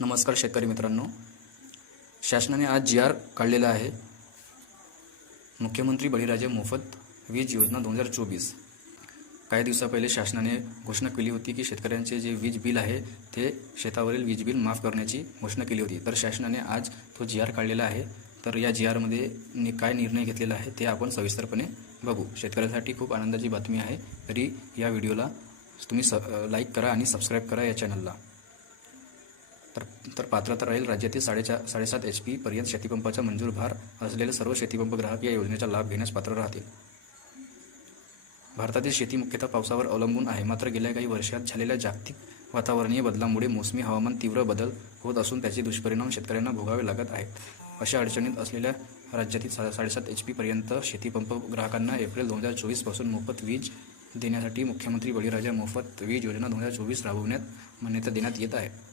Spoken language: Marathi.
नमस्कार शेतकरी मित्रांनो, शासनाने आज जी.आर. काढलेला आहे. मुख्यमंत्री बळीराजा मोफत वीज योजना 2024. काही दिवसा पहिले शासनाने घोषणा केली होती की शेतकऱ्यांचे जे वीज बिल आहे ते शेतावरील वीज बिल माफ करण्याची घोषणा केली होती. तर शासनाने आज तो जी.आर. काढलेला आहे. तर या जी.आरमध्ये काय निर्णय घेतलेला आहे ते आपण सविस्तरपणे बघू. शेतकऱ्यांसाठी खूप आनंदाची बातमी आहे. तरी या व्हिडिओला तुम्ही लाईक करा आणि सबस्क्राईब करा या चॅनलला. तर पात्रता राहील राज्यातील 7.5 HP पर्यंत शेतीपंपाचा मंजूर भार असलेले सर्व शेतीपंप ग्राहक या योजनेचा लाभ घेण्यास पात्र राहतील. भारतातील शेती मुख्यतः पावसावर अवलंबून आहे. मात्र गेल्या काही वर्षात झालेल्या जागतिक वातावरणीय बदलामुळे मोसमी हवामान तीव्र बदल होत असून त्याचे दुष्परिणाम शेतकऱ्यांना भोगावे लागत आहेत. अशा अडचणीत असलेल्या राज्यातील 7.5 HP पर्यंत शेतीपंप ग्राहकांना एप्रिल 2024 पासून मोफत वीज देण्यासाठी मुख्यमंत्री बळीराजा मोफत वीज योजना 2024 राबवण्यात मान्यता देण्यात येत आहे.